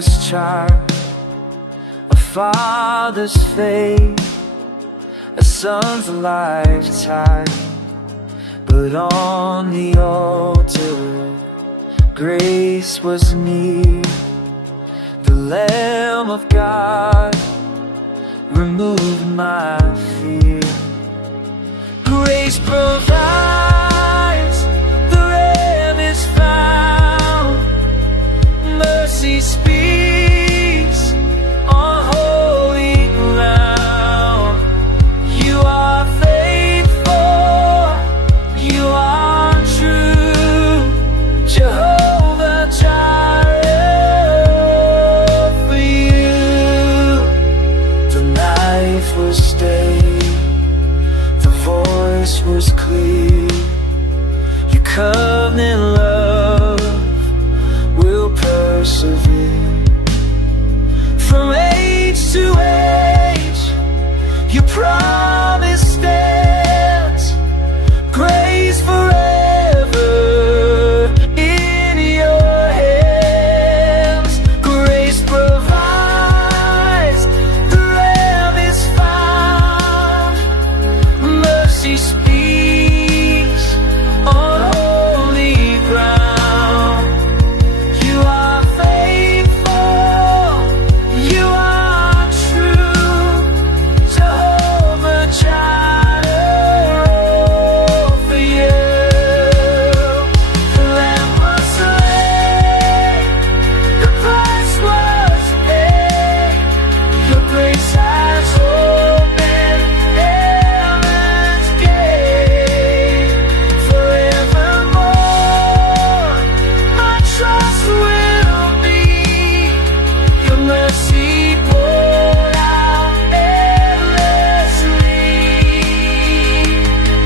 was charged, a father's fate, a son's lifetime. But on the altar, grace was near. The Lamb of God removed my fear. Grace provides, the Lamb is found. Mercy speaks on holy ground. You are faithful, you are true, Jehovah Jireh. For you, the knife was stayed, the voice was clear. Your covenant love will persevere. From age to age, your promise stands. Grace forever in your hands. Grace provides, the Lamb is found. Mercy speaks on holy ground. You are faithful, you are true, Jehovah Jireh. For you, the Lamb was slain, the price was paid. Your grace has opened heaven's gate. Forevermore, my trust will be. Your mercy poured out endlessly.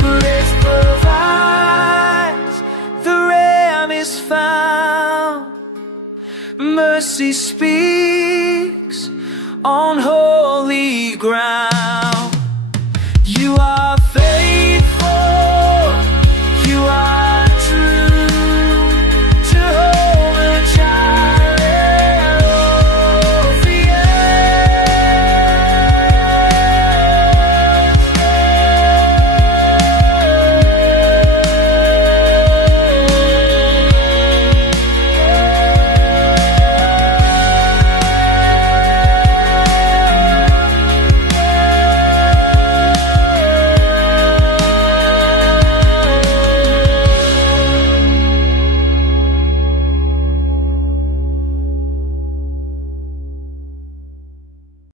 Grace provides, the Lamb is found. Mercy speaks on holy ground.